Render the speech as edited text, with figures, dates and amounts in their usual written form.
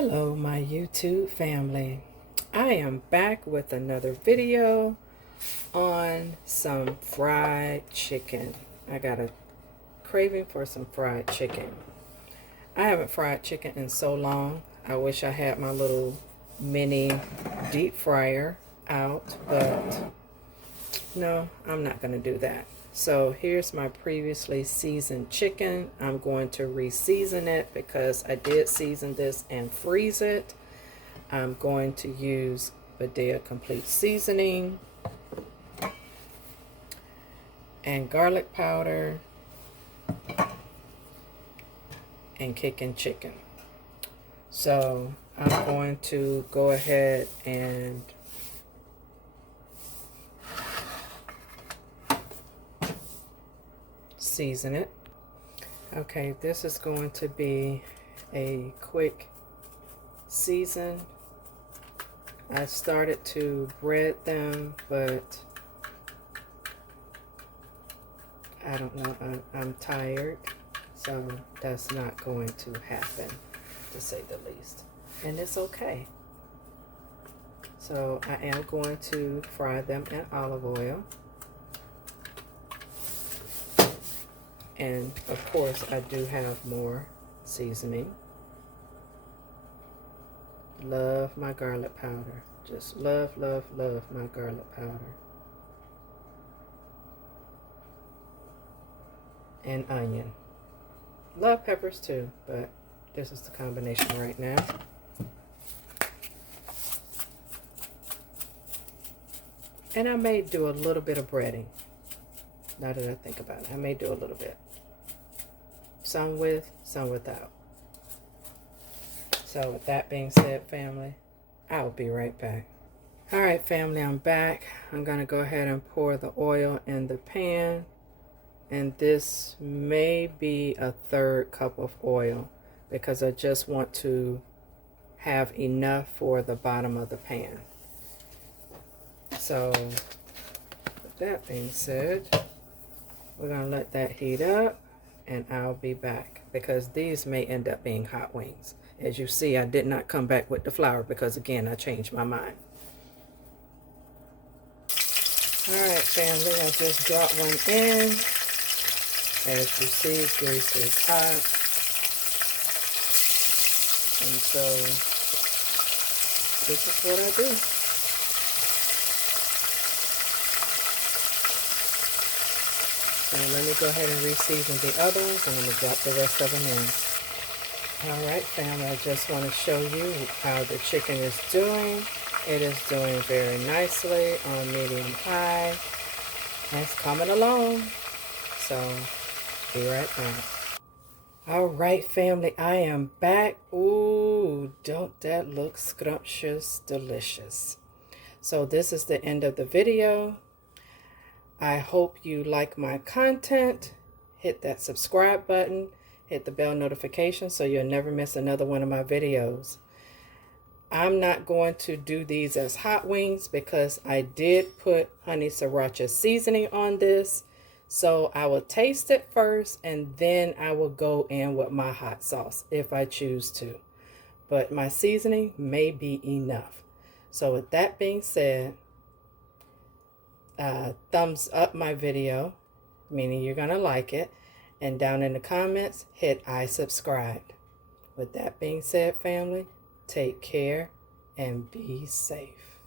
Hello my YouTube family. I am back with another video on some fried chicken. I got a craving for some fried chicken. I haven't fried chicken in so long. I wish I had my little mini deep fryer out, but no, I'm not going to do that. So here's my previously seasoned chicken. I'm going to re-season it because I did season this and freeze it. I'm going to use BADIA complete seasoning and garlic powder and KICKIN chicken. So I'm going to go ahead and season it. Okay, this is going to be a quick season. I started to bread them, but I don't know, I'm tired, so that's not going to happen, to say the least, and it's okay. So I am going to fry them in olive oil. And of course, I do have more seasoning. Love my garlic powder. Just love, love, love my garlic powder. And onion. Love peppers too, but this is the combination right now. And I may do a little bit of breading. Now that I think about it, I may do a little bit. Some with, some without. So with that being said, family, I'll be right back. All right, family, I'm back. I'm going to go ahead and pour the oil in the pan. And this may be a 1/3 cup of oil because I just want to have enough for the bottom of the pan. So with that being said, we're going to let that heat up. And I'll be back because these may end up being hot wings. As you see, I did not come back with the flour because, again, I changed my mind. All right, family, I just dropped one in. As you see, grease is hot. And so this is what I do. So let me go ahead and re-season the other ones, and I'm going to drop the rest of them in. All right, family, I just want to show you how the chicken is doing. It is doing very nicely on medium high. And it's coming along. So, be right back. All right, family, I am back. Ooh, don't that look scrumptious, delicious. So this is the end of the video. I hope you like my content. Hit that subscribe button. Hit the bell notification so you'll never miss another one of my videos. I'm not going to do these as hot wings because I did put honey sriracha seasoning on this. So I will taste it first and then I will go in with my hot sauce if I choose to. But my seasoning may be enough. So with that being said, thumbs up my video, meaning you're gonna like it, and down in the comments hit I subscribed. With that being said, family, take care and be safe.